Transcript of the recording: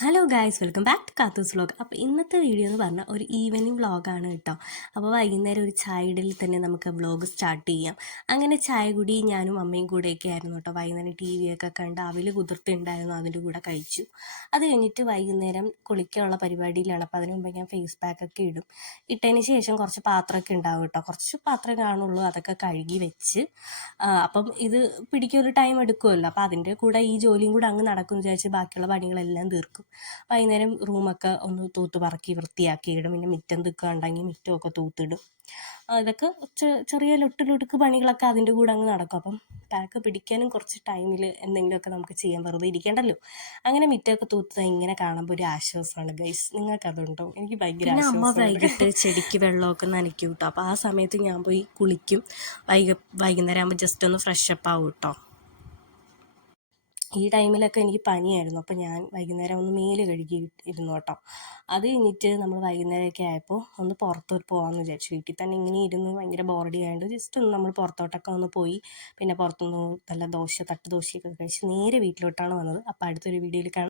Hello guys, welcome back to Kathu's vlog. അപ്പോൾ ഇന്നത്തെ video എന്ന് പറഞ്ഞാൽ ഒരു ഈവനിങ് വ്ലോഗാണ് കേട്ടോ. അപ്പോൾ വൈകുന്നേരം ഒരു ചായയിടയിൽ തന്നെ നമുക്ക് വ്ലോഗ് സ്റ്റാർട്ട് ചെയ്യാം. അങ്ങനെ ചായ കുടി ഞാനും അമ്മയും കൂടെയൊക്കെ ആയിരുന്നു കേട്ടോ. വൈകുന്നേരം ടി വി ഒക്കെ കണ്ട് അവിൽ കുതിർത്തുണ്ടായിരുന്നു, അതിൻ്റെ കൂടെ കഴിച്ചു. അത് കഴിഞ്ഞിട്ട് വൈകുന്നേരം കുളിക്കാനുള്ള പരിപാടിയിലാണ്. അപ്പോൾ അതിന് മുമ്പ് ഞാൻ ഫേസ് പാക്കൊക്കെ ഇടും. ഇട്ടതിന് ശേഷം കുറച്ച് പാത്രമൊക്കെ ഉണ്ടാവും കേട്ടോ. കുറച്ച് പാത്രം കാണുള്ളൂ, അതൊക്കെ കഴുകി വെച്ച് അപ്പം ഇത് പിടിക്കൊരു ടൈം എടുക്കുമല്ലോ. അപ്പോൾ അതിൻ്റെ കൂടെ ഈ ജോലിയും കൂടെ അങ്ങ് നടക്കും വിചാരിച്ച് ബാക്കിയുള്ള പണികളെല്ലാം തീർക്കും. വൈകുന്നേരം റൂമൊക്കെ ഒന്ന് തൂത്ത് പറക്കി വൃത്തിയാക്കിയിടും. പിന്നെ മുറ്റം തൂക്കുകയുണ്ടെങ്കിൽ മുറ്റമൊക്കെ തൂത്തിടും. ഇതൊക്കെ ചെറിയ ലൊട്ടുലൊടുക്ക് പണികളൊക്കെ അതിൻ്റെ കൂടെ അങ്ങ് നടക്കും. അപ്പം പാക്ക് പിടിക്കാനും കുറച്ച് ടൈമിൽ എന്തെങ്കിലുമൊക്കെ നമുക്ക് ചെയ്യാൻ, വെറുതെ ഇരിക്കേണ്ടല്ലോ. അങ്ങനെ മുറ്റമൊക്കെ തൂത്ത് ഇങ്ങനെ കാണുമ്പോൾ ഒരു ആശ്വാസമാണ് ഗൈസ്. നിങ്ങൾക്ക് അതുണ്ടോ? എനിക്ക് ഭയങ്കര ആശ്വാസം. അമ്മ വൈകിട്ട് ചെടിക്ക് വെള്ളമൊക്കെ നനയ്ക്കും കേട്ടോ. അപ്പോൾ ആ സമയത്ത് ഞാൻ പോയി കുളിക്കും. വൈകുന്നേരം ആകുമ്പോൾ ജസ്റ്റ് ഒന്ന് ഫ്രഷപ്പ് ആവും കേട്ടോ. ഈ ടൈമിലൊക്കെ എനിക്ക് പനിയായിരുന്നു. അപ്പോൾ ഞാൻ വൈകുന്നേരം ഒന്ന് മേല് കഴുകി ഇരുന്നു കേട്ടോ. അത് കഴിഞ്ഞിട്ട് നമ്മൾ വൈകുന്നേരമൊക്കെ ആയപ്പോൾ ഒന്ന് പുറത്തോട്ട് പോകാമെന്ന് വിചാരിച്ചു. വീട്ടിൽ തന്നെ ഇങ്ങനെ ഇരുന്ന് ഭയങ്കര ബോറടി ആയതുകൊണ്ട് ജസ്റ്റ് ഒന്ന് നമ്മൾ പുറത്തോട്ടൊക്കെ ഒന്ന് പോയി. പിന്നെ പുറത്തുനിന്ന് നല്ല തട്ട് ദോശയൊക്കെ കഴിച്ച് നേരെ വീട്ടിലോട്ടാണ് വന്നത്. അപ്പോൾ അടുത്തൊരു വീഡിയോയിൽ കാണാം.